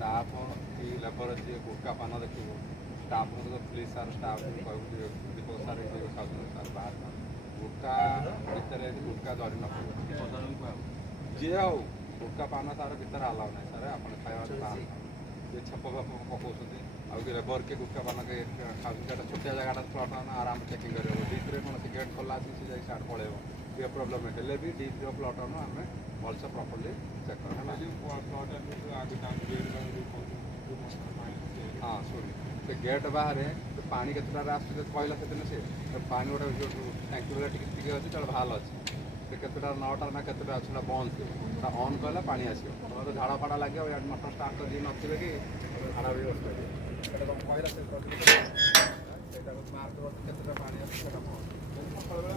staff କି labour ଯିଏ ଗୁଟକା ପାନ ଦେଖିବ ଷ୍ଟାଫ୍ଙ୍କୁ ତ ପ୍ଲିଜ୍ ସାର୍ ଷ୍ଟାଫ୍ଙ୍କୁ କହିବୁ ଦୀପକ ସାର୍ ଏଠି ଖାଉଛନ୍ତି ସାର୍ ବାହାର ଗୁଟକା ଭିତରେ ଗୁଟକା ଧରି ନ ପଡ଼ିବ ଯିଏ ହଉ ଗୁଟକା ପାନ ସାର୍ ଭିତରେ ଆଲାଉ ନାହିଁ ସାର୍ ଆପଣ ଖାଇବା ବାହାର ଯିଏ ଛେପ ଫେପ ପକାଉଛନ୍ତି ଆଉ କି ଲେବର କିଏ ଗୁଟକା ପାନ ଖାଉଛନ୍ତି ସେଇଟା ଛୋଟିଆ ଜାଗାଟା ପ୍ଲଟ୍ ନା ଆରାମ ଚେକିଂ କରିବ ଡିପ୍ରେ କ'ଣ ସେ ଗେଟ୍ ଖୋଲା ଅଛି ସେ ଯାଇ ସାର୍ ପଳେଇବ ଟିକେ ପ୍ରୋବ୍ଲେମ୍ ହେଲେ ବି ଡିପ୍ର ପ୍ଲଟ୍ ଆମେ ଭଲସେ ପ୍ରପର୍ଲି ଚେକ୍ କରିବା ହଁ ଶୁଣି ସେ ଗେଟ୍ ବାହାରେ ସେ ପାଣି କେତେଟାରେ ଆସୁଛି କହିଲା ସେଦିନ ସେ ପାଣି ଗୋଟେ ଟ୍ୟାଙ୍କି ଭଳିଆ ଟିକେ ଟିକେ ଅଛି ତାହେଲେ ଭଲ ଅଛି ସେ କେତେଟା 9ଟା ନା କେତେଟା ଅଛି ସେଟା ବନ୍ଦ ଥିବ ସେଟା ଅନ୍ କଲେ ପାଣି ଆସିବ ତମର ଝାଡ଼ା ଫାଡ଼ା ଲାଗିବ ଇଆଡ଼େ ମଟର ଷ୍ଟାର୍ଟ ତ ଯିଏ ନଥିବେ କି ଝାଡ଼ା ବି ବସିବେ ସେଇଟା କ'ଣ କହିଲା ସେ ସେଇଟାକୁ ମାର୍କ କେତେଟା ପାଣି ଆସୁଛି ସେଇଟା ସକାଳ ବେଳେ